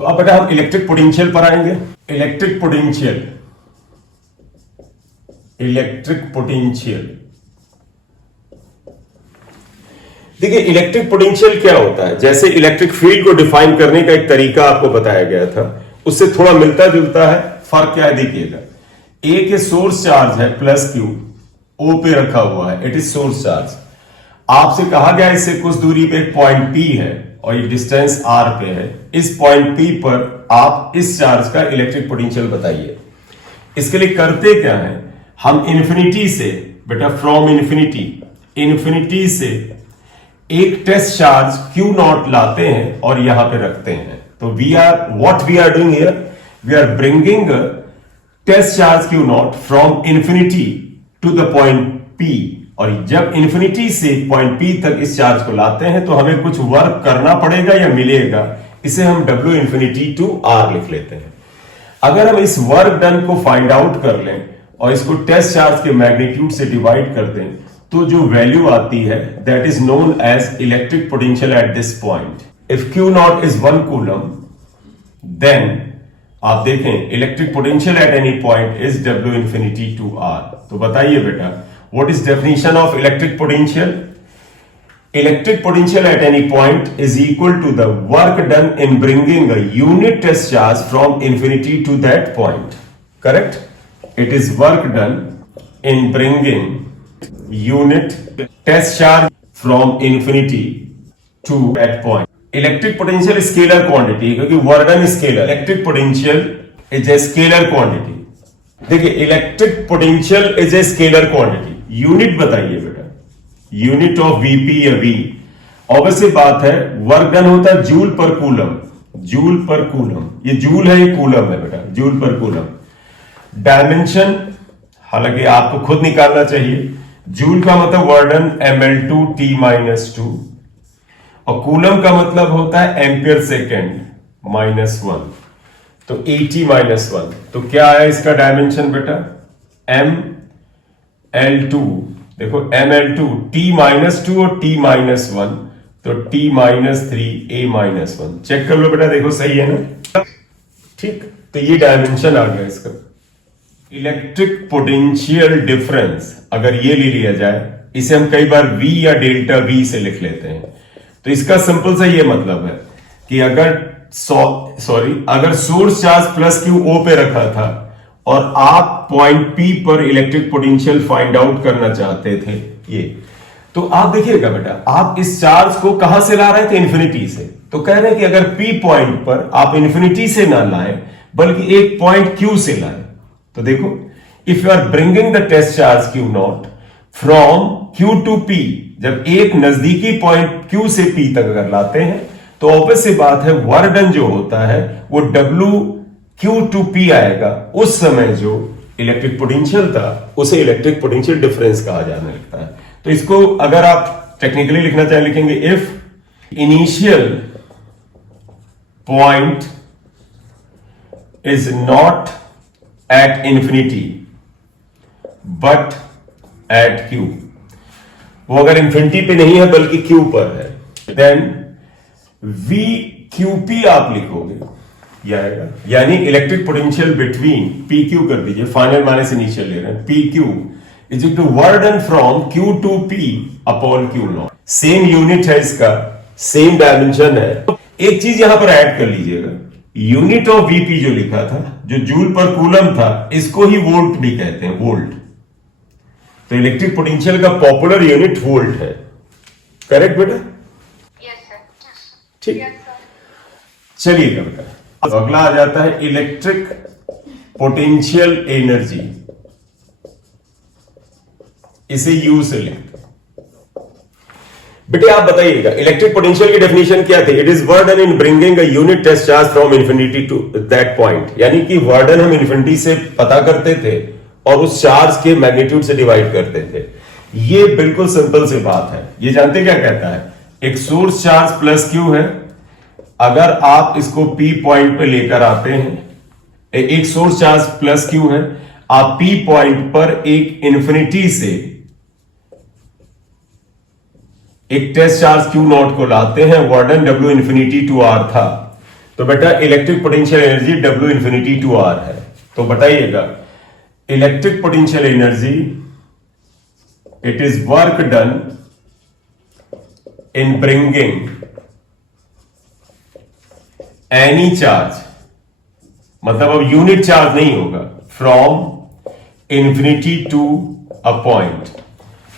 तो अब बेटा हम इलेक्ट्रिक पोटेंशियल पर आएंगे। इलेक्ट्रिक पोटेंशियल, इलेक्ट्रिक पोटेंशियल, देखिए इलेक्ट्रिक पोटेंशियल क्या होता है। जैसे इलेक्ट्रिक फील्ड को डिफाइन करने का एक तरीका आपको बताया गया था, उससे थोड़ा मिलता जुलता है। फर्क क्या है देखिएगा, ए के सोर्स चार्ज है प्लस क्यू, ओ पे रखा हुआ है, इट इज सोर्स चार्ज। आपसे कहा गया इससे कुछ दूरी पे एक पॉइंट पी है और ये डिस्टेंस आर पे है। इस पॉइंट पी पर आप इस चार्ज का इलेक्ट्रिक पोटेंशियल बताइए। इसके लिए करते क्या है, हम इन्फिनिटी से बेटा, फ्रॉम इन्फिनिटी, इन्फिनिटी से एक टेस्ट चार्ज Q नॉट लाते हैं और यहां पे रखते हैं। तो we are doing here, we are bringing test charge Q naught from infinity to the point P, और जब इन्फिनिटी से पॉइंट P तक इस चार्ज को लाते हैं तो हमें कुछ वर्क करना पड़ेगा या मिलेगा, इसे हम W इन्फिनिटी टू R लिख लेते हैं। अगर हम इस वर्क डन को फाइंड आउट कर लें और इसको टेस्ट चार्ज के मैग्नीट्यूड से डिवाइड कर दें, तो जो वैल्यू आती है that is known as electric potential at this point. If Q naught is 1 coulomb, then आप देखें electric potential at any point is W infinity to R। तो बताइए बेटा, what is definition of electric potential? Electric potential at any point is equal to the work done in bringing a unit test charge from infinity to that point. Correct? It is work done in bringing unit test charge from infinity to that point. Electric potential scalar quantity, क्योंकि work done scalar, electric potential is a scalar quantity. देखिए electric potential is a scalar quantity. Unit बताइए बेटा, unit of VP या V. Obviously बात है, work done होता है joule per coulomb, joule per coulomb. ये जूल है, ये कूलम है बेटा, जूल पर कूलम। डायमेंशन हालांकि आपको खुद निकालना चाहिए। जूल का मतलब वर्क डन mL2T-2, और कूलम का मतलब होता है एम्पियर सेकेंड -1, तो AT-1। तो क्या है इसका डायमेंशन बेटा, mL2। देखो mL2 T-2 और T-1, तो T-3 A-1। चेक कर लो बेटा, देखो सही है ना, ठीक। तो ये डायमेंशन आ गया इसका। इलेक्ट्रिक पोटेंशियल डिफरेंस अगर ये ले लिया जाए, इसे हम कई बार V या डेल्टा V से लिख लेते हैं। तो इसका सिंपल सा ये मतलब है कि अगर source charge plus Q O पे रखा था और आप पॉइंट P पर इलेक्ट्रिक पोटेंशियल फाइंड आउट करना चाहते थे, ये तो आप देखिएगा बेटा, आप इस चार्ज को कहां से ला रहे थे, इन्फिनिटी से। तो कह रहे हैं कि अगर P पॉइंट पर आप इन्फिनिटी से ना लाएं बल्कि एक पॉइंट Q से लाएं, तो देखो if you are bringing the test charge Q naught from Q to P, जब एक नजदीकी पॉइंट Q से P तक अगर लाते हैं तो ऑब्वियस सी बात है वर्क डन जो होता है वो W Q टू P आएगा। उस समय जो इलेक्ट्रिक पोटेंशियल था उसे इलेक्ट्रिक पोटेंशियल डिफरेंस कहा जाने लगता है। तो इसको अगर आप टेक्निकली लिखना चाहें, लिखेंगे if initial point is not at infinity but at Q, वो अगर इंफिनिटी पे नहीं है बल्कि Q पर है, देन VQP आप लिखोगे, ये आएगा। यानी इलेक्ट्रिक पोटेंशियल बिटवीन PQ कर दीजिए, फाइनल माइनस इनिशियल ले रहे हैं, PQ is equal to work done from Q to P upon Q naught. Same unit है इसका, सेम डायमेंशन है। एक चीज यहां पर ऐड कर लीजिएगा, यूनिट ऑफ वीपी जो लिखा था, जो जूल पर कूलम था, इसको ही वोल्ट भी कहते हैं, वोल्ट। तो इलेक्ट्रिक पोटेंशियल का पॉपुलर यूनिट वोल्ट है। करेक्ट बेटा? Yes sir. ठीक, चलिएगा बेटा, अब अगला आ जाता है इलेक्ट्रिक पोटेंशियल एनर्जी। इसे यू से लिखते हैं। बेटे आप बताइएगा इलेक्ट्रिक पोटेंशियल की डेफिनेशन क्या थी? It is work done in bringing a unit test charge from infinity to that point. यानी कि वर्क डन हम इन्फिनिटी से पता करते थे और उस चार्ज के मैग्नीट्यूड से डिवाइड करते थे। ये बिल्कुल सिंपल सी बात है। ये जानते क्या कहता है, एक सोर्स चार्ज प्लस Q है, अगर आप इसको P पॉइंट पे लेकर आते हैं, एक सोर्स चार्ज प्लस Q है, आप P पॉइंट पर एक इन्फिनिटी से एक टेस्ट चार्ज Q नॉट को लाते हैं, work done W infinity to R था। तो बेटा electric potential energy W infinity to R है। तो बताइएगा electric potential energy, it is work done in bringing any charge, मतलब अब यूनिट चार्ज नहीं होगा, from infinity to a point,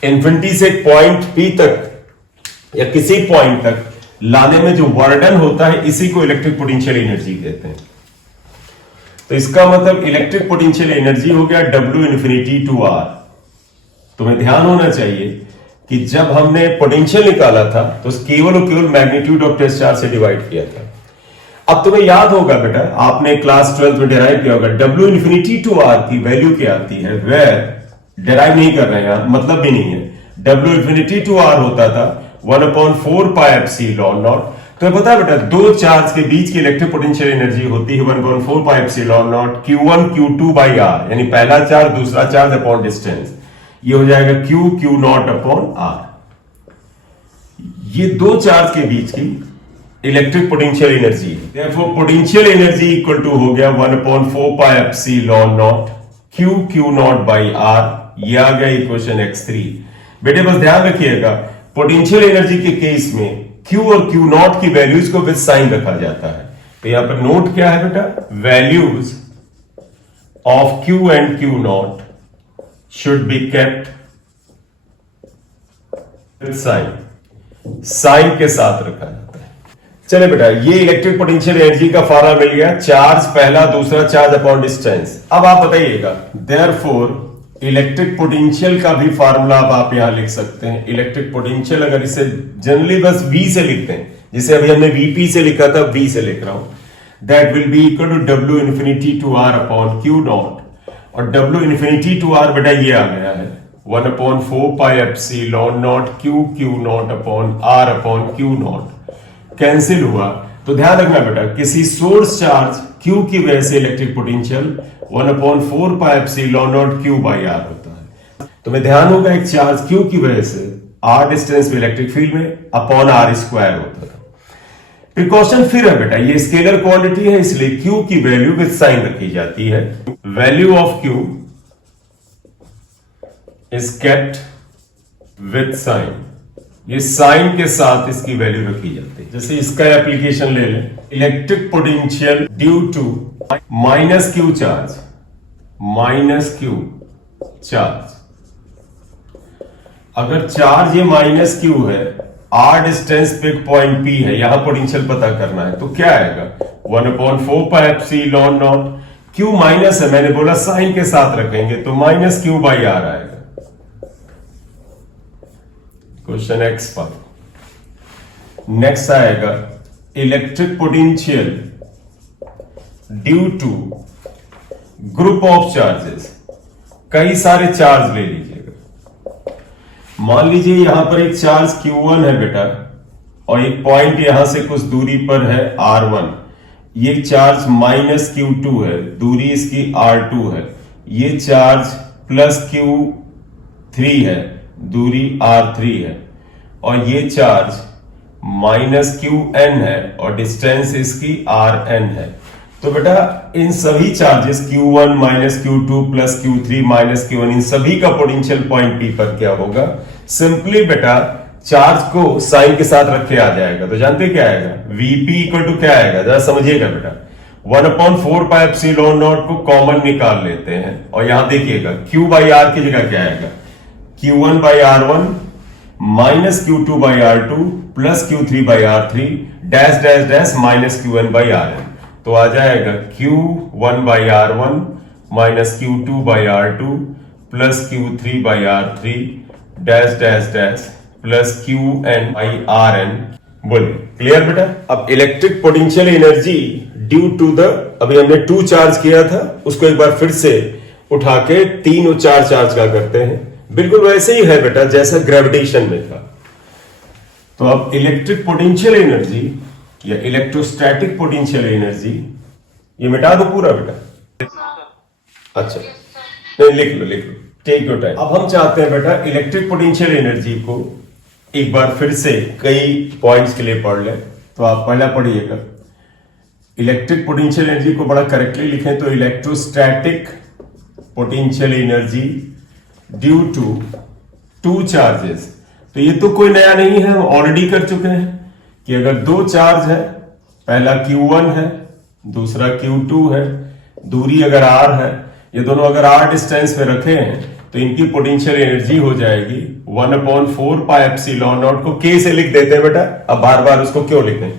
infinity से एक पॉइंट P तक या किसी पॉइंट तक लाने में जो वर्डन होता है इसी को इलेक्ट्रिक पोटेंशियल एनर्जी कहते हैं। तो इसका मतलब इलेक्ट्रिक पोटेंशियल एनर्जी हो गया W इंफिनिटी टू R। तुम्हें ध्यान होना चाहिए कि जब हमने पोटेंशियल निकाला था तो केवल और केवल मैग्नीट्यूड ऑफ टेस्ट चार्ज से डिवाइड किया था। अब तुम्हें याद होगा बेटा, आपने क्लास 12 में डिराइव किया होगा W इंफिनिटी टू R की वैल्यू क्या आती है, वेयर डिराइव नहीं कर रहे हैं, मतलब भी नहीं है। W इंफिनिटी टू R होता था 1/4 पाई एप्सिलॉन नॉट। तो पता है बेटा, दो चार्ज के बीच की इलेक्ट्रिक पोटेंशियल एनर्जी होती है 1/4 pi epsilon not Q1 Q2 by R, यानी पहला चार्ज दूसरा चार्ज अपॉन डिस्टेंस, ये हो जाएगा Q नॉट अपॉन R। ये दो चार्ज के बीच की electric potential energy, therefore potential energy equal to हो गया 1/4 pi epsilon naught Q naught by R। ये आ गया इक्वेशन x3। बेटे बस ध्यान रखिएगा, पोटेंशियल एनर्जी के केस में Q और Q नॉट की वैल्यूज को विद साइन रखा जाता है। तो यहां पर नोट क्या है बेटा, values of Q and Q naught should be kept with sign, sign के साथ रखा जाता है। चले बेटा, ये इलेक्ट्रिक पोटेंशियल एनर्जी का फार्मूला मिल गया, चार्ज पहला दूसरा चार्ज अपॉन डिस्टेंस। अब आप बताइएगा, देयरफॉर इलेक्ट्रिक पोटेंशियल का भी फार्मूला अब आप यहां लिख सकते हैं। इलेक्ट्रिक पोटेंशियल अगर इसे जनरली बस V से लिखते हैं, जिसे अभी हमने VP से लिखा था, V से लिख रहा हूं, that will be equal to W infinity to R upon Q naught. और W इंफिनिटी टू R बेटा ये आ गया है 1/4 pi epsilon naught Q naught upon R upon Q naught. Cancel हुआ, तो ध्यान रखना बेटा, किसी सोर्स चार्ज Q की वजह से electric potential 1/4 pi epsilon naught Q by R होता है। तो मैं ध्यान होगा, एक चार्ज Q की वजह से R डिस्टेंस में इलेक्ट्रिक फील्ड में अपॉन R स्क्वायर होता था। प्रिकॉशन फिर है बेटा, ये स्केलर क्वांटिटी है, इसलिए Q की वैल्यू विद साइन रखी जाती है। Value of Q is kept with sign, ये साइन के साथ इसकी वैल्यू रखी जाती है। जैसे इसका एप्लीकेशन ले लें, electric potential due to minus Q charge, minus Q charge. अगर चार्ज ये माइनस Q है, R डिस्टेंस पे एक पॉइंट P है, यहां पोटेंशियल पता करना है, तो क्या आएगा 1/4 pi epsilon naught. Q minus है, मैंने बोला साइन के साथ रखेंगे, तो माइनस Q बाई R आएगा। क्वेश्चन x5 नेक्स्ट आएगा, electric potential due to group of charges. कई सारे चार्ज ले लीजिएगा, मान लीजिए यहां पर एक चार्ज Q1 है बेटा, और एक पॉइंट यहां से कुछ दूरी पर है R1। ये चार्ज माइनस Q2 है, दूरी इसकी R2 है। ये चार्ज प्लस Q3 है, दूरी R3 है। और ये चार्ज माइनस QN है और डिस्टेंस इसकी RN है। तो बेटा इन सभी charges Q1 minus Q2 plus Q3 minus Q1, इन सभी का पोटेंशियल पॉइंट P पर क्या होगा, सिंपली बेटा चार्ज को साइन के साथ रखे आ जाएगा। तो जानते क्या आएगा, VP इक्वल टू क्या आएगा, जरा समझिएगा बेटा, 1/4 पाई एप्सिलॉन नॉट को कॉमन निकाल लेते हैं, और यहां देखिएगा Q बाई R की जगह क्या आएगा, Q1 by R1 minus Q2 by R2 plus Q3 by R3 dash dash dash minus Qn by Rn। तो आ जाएगा Q1 by R1 minus Q2 by R2 plus Q3 by R3 dash dash dash plus Qn by Rn। बोलिए clear बेटा। अब electric potential energy due to the, अभी हमने 2 charge किया था, उसको एक बार फिर से उठा के 3 और 4 चार्ज का करते हैं। बिल्कुल वैसे ही है बेटा जैसा ग्रेविटेशन में था। तो अब इलेक्ट्रिक पोटेंशियल एनर्जी या इलेक्ट्रोस्टैटिक पोटेंशियल एनर्जी, ये मिटा दो पूरा बेटा। अच्छा नहीं, लिख लो लिख लो, टेक योर टाइम। अब हम चाहते हैं बेटा इलेक्ट्रिक पोटेंशियल एनर्जी को एक बार फिर से कई पॉइंट्स के लिए पढ़ लें। तो आप पहला पढ़िएगा, इलेक्ट्रिक पोटेंशियल एनर्जी को बड़ा करेक्टली लिखें तो electrostatic potential energy due to two charges. तो ये तो कोई नया नहीं है, हम ऑलरेडी कर चुके हैं कि अगर दो चार्ज है, पहला Q1 है, दूसरा Q2 है, दूरी अगर R है, ये दोनों अगर R डिस्टेंस पे रखे हैं तो इनकी पोटेंशियल एनर्जी हो जाएगी 1/4 पाई एप्सिलॉन नॉट को K से लिख देते हैं बेटा, अब बार बार उसको क्यों लिखें,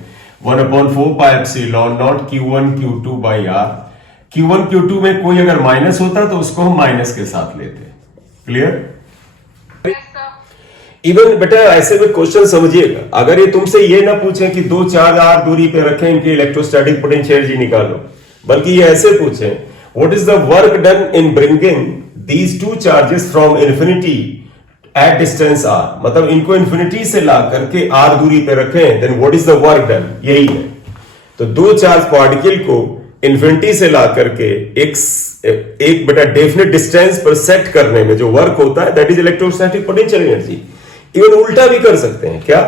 1/4 pi epsilon not Q1 Q2 by R। Q1 Q2 में कोई अगर माइनस होता तो उसको हम माइनस के साथ लेते। क्लियर? Yes, sir. इवन बेटा ऐसे में क्वेश्चन समझिएगा, अगर ये तुमसे ये ना पूछे कि दो चार्ज R दूरी पे रखें, इनकी इलेक्ट्रोस्टैटिक पोटेंशियल एनर्जी निकालो, बल्कि ये ऐसे पूछे what is the work done in bringing these two charges from infinity eight distance R, मतलब इनको इन्फिनिटी से ला करके R दूरी पे रखें, then what is the work done, यही है। तो दो चार्ज पार्टिकल को इन्फिनिटी से ला करके एक बेटा डेफिनेट डिस्टेंस पर सेट करने में जो वर्क होता है that is electrostatic potential energy. Even उल्टा भी कर सकते हैं, क्या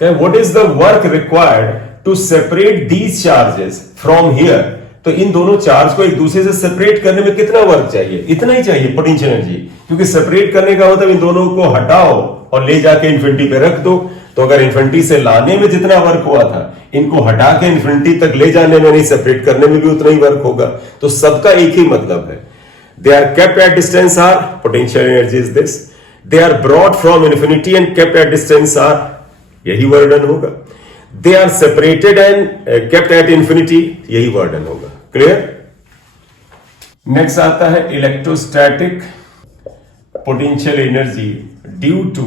कहें what is the work required to separate these charges from here, तो इन दोनों चार्ज को एक दूसरे से सेपरेट करने में कितना वर्क चाहिए, इतना ही चाहिए पोटेंशियल एनर्जी, क्योंकि सेपरेट करने का मतलब इन दोनों को हटाओ और ले जाके इन्फिनिटी पे रख दो। तो अगर इन्फिनिटी से लाने में जितना वर्क हुआ था, इनको हटा के इन्फिनिटी तक ले जाने में नहीं, सेपरेट करने में भी उतना ही वर्क होगा। तो सबका एक ही मतलब है, they are kept at distance R, potential energy is this, they are brought from infinity and kept at distance R, यही वर्डन होगा, they are separated and kept at infinity, यही वर्डन होगा। क्लियर? नेक्स्ट आता है electrostatic potential energy due to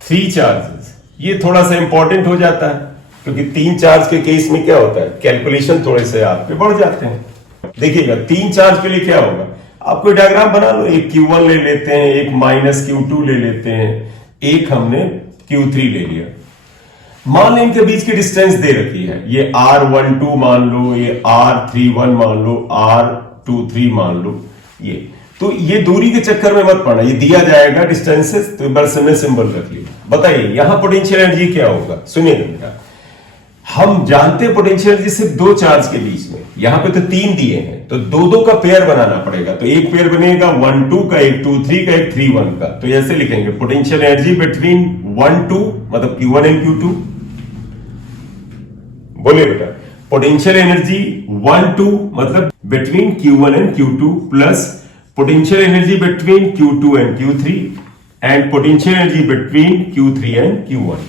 three charges. ये थोड़ा सा important हो जाता है क्योंकि तीन चार्ज के केस में क्या होता है, कैलकुलेशन थोड़े से आपके बढ़ जाते हैं। देखिएगा तीन चार्ज के लिए क्या होगा, आप कोई डायग्राम बना लो, एक Q1 ले लेते हैं, एक माइनस Q2 ले लेते हैं, एक हमने Q3 ले लिया। मान लो इनके बीच की डिस्टेंस दे रखी है, ये R12 मान लो, ये R31 मान लो, R23 मान लो, ये तो ये दूरी के चक्कर में मत पड़ना, ये दिया जाएगा डिस्टेंसेस, तो बस में सिंबल रख लिया। बताइए यहां पोटेंशियल एनर्जी क्या होगा, सुनिएगा बेटा, हम जानते हैं पोटेंशियल एनर्जी सिर्फ दो चार्ज के बीच में, यहां पे तो तीन दिए हैं, तो दो दो का पेयर बनाना पड़ेगा। तो एक पेयर बनेगा 1-2 का, एक 2-3 का, एक 3-1 का। तो ऐसे लिखेंगे पोटेंशियल एनर्जी बिटवीन 1-2 मतलब Q1 एंड Q2। बोलिए बेटा, पोटेंशियल एनर्जी 1-2 मतलब between Q1 and Q2 plus potential energy between Q2 and Q3 and potential energy between Q3 and Q1।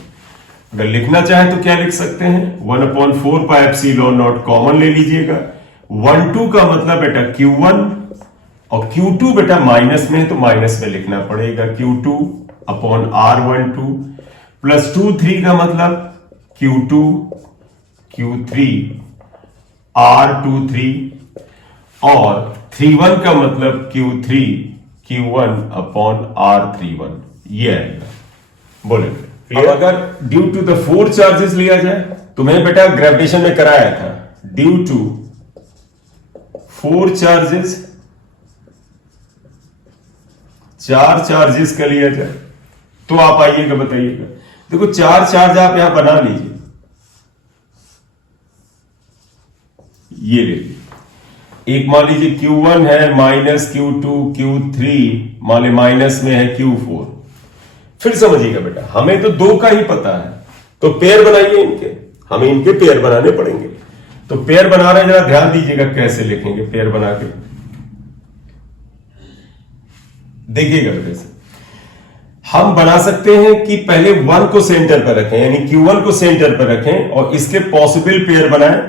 अगर लिखना चाहे तो क्या लिख सकते हैं, 1/4 पाई एप्सिलॉन नॉट कॉमन ले लीजिएगा। 1-2 का मतलब बेटा Q1 और Q2 बेटा माइनस में है तो माइनस में लिखना पड़ेगा, Q2 अपॉन R12 प्लस 2-3 का मतलब Q2 Q3 R23 और 3-1 का मतलब Q3 Q1 अपॉन R31, ये आएगा। बोले अब अगर ड्यू टू द 4 चार्जेस लिया जाए, तुम्हें बेटा ग्रेविटेशन में कराया था, ड्यू टू 4 चार्जेस, 4 चार्जेस का लिया जाए तो आप आइएगा बताइएगा। देखो 4 चार्ज आप यहां बना लीजिए, ये ले लीजिए, एक मान लीजिए Q1 है माइनस Q2 Q3, मान ली माइनस में है Q4। फिर समझिएगा बेटा, हमें तो दो का ही पता है, तो पेयर बनाइए इनके, हमें इनके पेयर बनाने पड़ेंगे। तो पेयर बना रहे हैं, जरा ध्यान दीजिएगा कैसे लिखेंगे पेयर बना के, देखिएगा बेटा से। हम बना सकते हैं कि पहले 1 को सेंटर पर रखें, यानी Q1 को सेंटर पर रखें और इसके पॉसिबल पेयर बनाएं,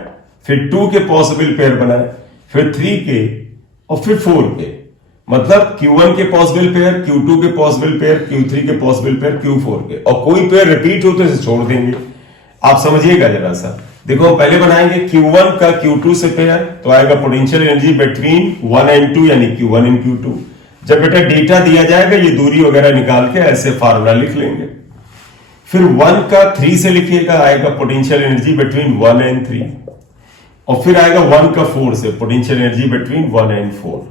फिर 2 के पॉसिबल पेयर बनाएं, फिर 3 के और फिर 4 के, मतलब Q1 के पॉसिबल पेयर, Q2 के पॉसिबल पेयर, Q3 के पॉसिबल पेयर, Q4 के, और कोई पेयर रिपीट हो तो इसे छोड़ देंगे। आप समझिएगा जरा सा, देखो हम पहले बनाएंगे Q1 का Q2 से पेयर, तो आएगा पोटेंशियल एनर्जी बिटवीन 1 एंड 2 यानी Q1 एंड Q2। जब बेटा डेटा दिया जाएगा, ये दूरी वगैरह निकाल के ऐसे फार्मूला लिख लेंगे। फिर 1 का 3 से लिखिएगा, आएगा पोटेंशियल एनर्जी बिटवीन 1 एंड 3, और फिर आएगा 1 का 4 से पोटेंशियल एनर्जी बिटवीन 1 एंड 4।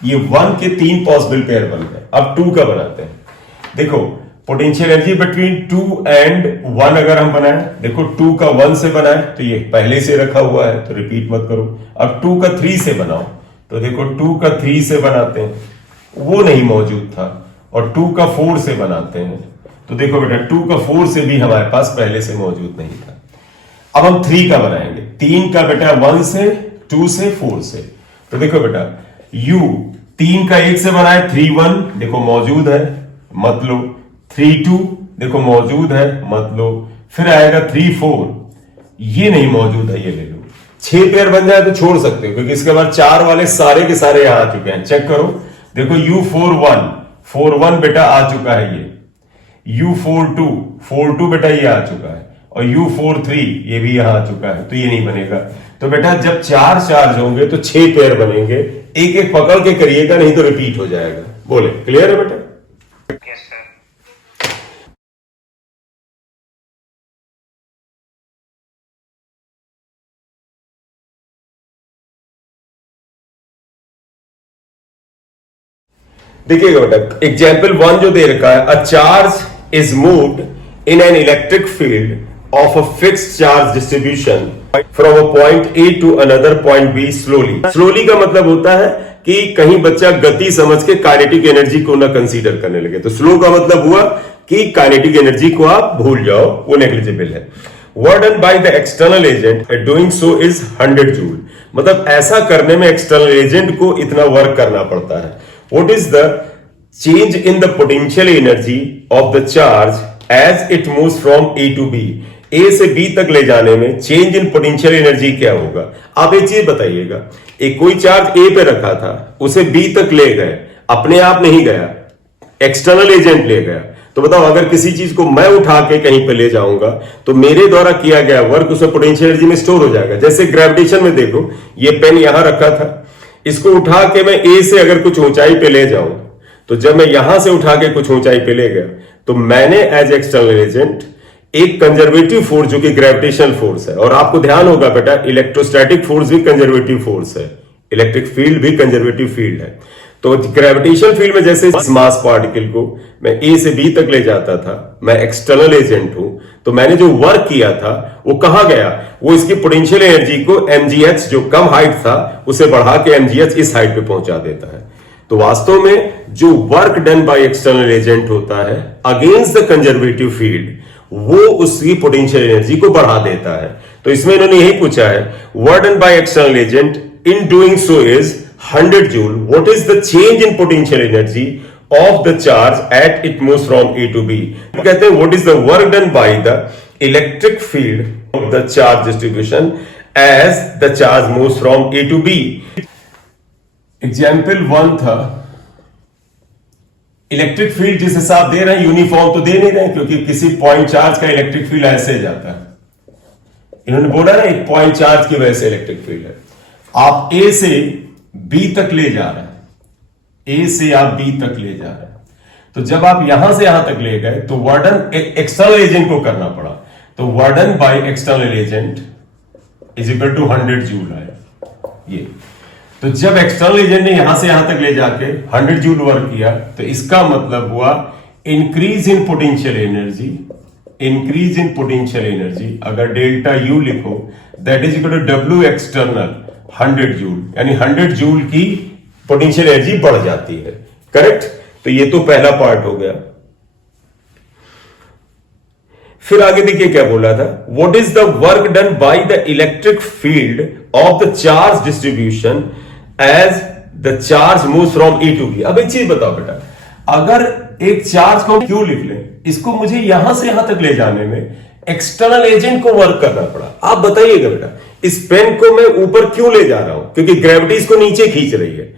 ये 1 के 3 पॉसिबल पेयर बन गए। अब 2 का बनाते हैं। देखो पोटेंशियल एनर्जी बिटवीन 2 and 1 अगर हम बनाए, देखो 2 का 1 से बनाए तो ये पहले से रखा हुआ है तो रिपीट मत करो। अब 2 का 3 से बनाओ तो देखो 2 का 3 से बनाते हैं, वो नहीं मौजूद था। और 2 का 4 से बनाते हैं तो देखो बेटा 2 का 4 से भी हमारे पास पहले से मौजूद नहीं था। अब हम 3 का बनाएंगे, 3 का बेटा 1 से, 2 से, 4 से। तो देखो बेटा u 3 का 1 से बनाए 3 1, देखो मौजूद है मत लो। 3 2 देखो मौजूद है मत लो। फिर आएगा 3 4, ये नहीं मौजूद है, ये ले लो। 6 पेयर बन जाए तो छोड़ सकते हो क्योंकि इसके बाद 4 वाले सारे के सारे यहां आ चुके हैं। चेक करो, देखो u4 1 बेटा आ चुका है, ये u4 2 बेटा ये आ चुका है, और u4 3 ये भी यहां आ चुका है, तो ये नहीं बनेगा। तो बेटा जब 4 चार्ज होंगे तो 6 पेयर बनेंगे। एक एक पकड़ के करिएगा नहीं तो रिपीट हो जाएगा। बोले क्लियर है बेटा? Yes, sir. देखिएगा बेटा एग्जाम्पल 1 जो दे रखा है, a charge is moved in an electric field of a fixed charge distribution from a point A to another point B slowly. Slowly का मतलब होता है कि कहीं बच्चा गति समझ के काइनेटिक एनर्जी को ना कंसीडर करने लगे, तो स्लो का मतलब हुआ कि काइनेटिक एनर्जी को आप भूल जाओ, वो नेग्लिजिबल है। Work done by the external agent doing so is 100 joule, मतलब ऐसा करने में एक्सटर्नल एजेंट को इतना वर्क करना पड़ता है। What is the change in the potential energy of the charge as it moves from A to B? A से B तक ले जाने में चेंज इन पोटेंशियल एनर्जी क्या होगा? आप एक चीज बताइएगा, एक कोई चार्ज A पे रखा था, उसे B तक ले गए, अपने आप नहीं गया, एक्सटर्नल एजेंट ले गया। तो बताओ अगर किसी चीज को मैं उठा के कहीं पे ले जाऊंगा तो मेरे द्वारा किया गया वर्क उसमें पोटेंशियल एनर्जी में स्टोर हो जाएगा। जैसे ग्रेविटेशन में देखो, ये पेन यहां रखा था, इसको उठा के मैं ए से अगर कुछ ऊंचाई पे ले जाऊं तो जब मैं यहां से उठा के कुछ ऊंचाई पे ले गया तो मैंने एज एक्सटर्नल एजेंट एक कंजर्वेटिव फोर्स जो कि ग्रेविटेशनल फोर्स है, और आपको ध्यान होगा बेटा इलेक्ट्रोस्टैटिक फोर्स भी कंजर्वेटिव फोर्स है, इलेक्ट्रिक फील्ड भी कंजर्वेटिव फील्ड है। तो ग्रेविटेशनल फील्ड में जैसे मास पार्टिकल को मैं ए से बी तक ले जाता था, मैं एक्सटर्नल एजेंट हूं, तो मैंने जो वर्क किया था वो कहां गया, वो इसकी पोटेंशियल एनर्जी को mgh जो कम हाइट था उसे बढ़ा के mgh इस हाइट पे पहुंचा देता है। तो वास्तव में जो work done bye external agent होता है अगेंस्ट द कंजर्वेटिव फील्ड, वो उसकी पोटेंशियल एनर्जी को बढ़ा देता है। तो इसमें इन्होंने यही पूछा है, work done bye external agent in doing so is 100 joule. What is the change in potential energy of the charge at it moves from A to B? कहते हैं what is the work done by the electric field of the charge distribution as the charge moves from A to B? Example 1 था, electric field जिस हिसाब दे रहे हैं uniform तो दे नहीं रहे हैं क्योंकि किसी पॉइंट चार्ज का इलेक्ट्रिक फील्ड ऐसे जाता है। इन्होंने बोला ना एक पॉइंट चार्ज की वजह से इलेक्ट्रिक फील्ड है। आप ए से बी तक ले जा रहे हैं, ए से आप बी तक ले जा रहे हैं, तो जब आप यहां से यहां तक ले गए तो वर्डन एक्सटर्नल एजेंट को करना पड़ा, तो work done by external agent is equal to 100 joule आया ये। तो जब एक्सटर्नल एजेंट ने यहां से यहां तक ले जाके 100 जूल वर्क किया तो इसका मतलब हुआ increase in potential energy, increase in potential energy अगर डेल्टा यू लिखो that is equal to W external 100 joule, यानी 100 जूल की पोटेंशियल एनर्जी बढ़ जाती है। करेक्ट? तो ये तो पहला पार्ट हो गया। फिर आगे देखिए क्या बोला था, what is the work done by the electric field of the charge distribution as the charge moves from A to B. अब एक चीज बताओ बेटा, अगर एक चार्ज को क्यों लिख लें, इसको मुझे यहां से यहां तक ले जाने में एक्सटर्नल एजेंट को वर्क करना पड़ा। आप बताइएगा बेटा इस पेन को मैं ऊपर क्यों ले जा रहा हूं, क्योंकि ग्रेविटी इसको नीचे खींच रही है।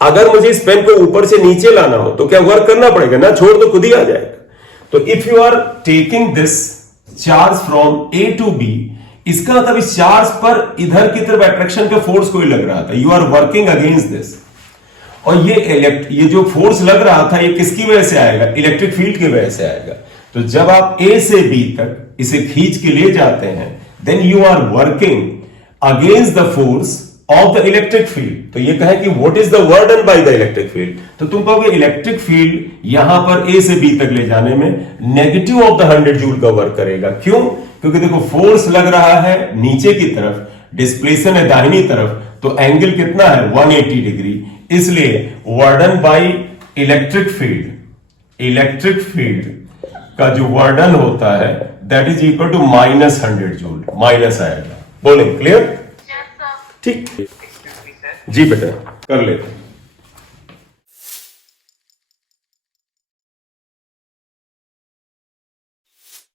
अगर मुझे इस पेन को ऊपर से नीचे लाना हो तो क्या वर्क करना पड़ेगा ना, छोड़ तो खुद ही आ जाएगा। तो if you are taking this charge from A to B, इसका मतलब इस चार्ज पर इधर की तरफ अट्रैक्शन का फोर्स कोई लग रहा था, you are working against this. और ये जो फोर्स लग रहा था ये किसकी वजह से आएगा, इलेक्ट्रिक फील्ड की वजह से आएगा। तो जब आप ए से बी तक इसे खींच के ले जाते हैं then you are working against the force of the electric field. तो ये कहे कि what is the work done by the electric field, तो तुम कहोगे इलेक्ट्रिक फील्ड यहां पर ए से बी तक ले जाने में नेगेटिव ऑफ द 100 जूल का वर्क करेगा। क्यों? क्योंकि देखो फोर्स लग रहा है नीचे की तरफ, डिस्प्लेसन है दाहिनी तरफ, तो एंगल कितना है 180 डिग्री। इसलिए वर्डन बाय इलेक्ट्रिक फील्ड का जो वर्डन होता है that is equal to -100 joule, minus आएगा। बोले क्लियर? Yes, sir. ठीक, जी बेटा कर लेते हैं।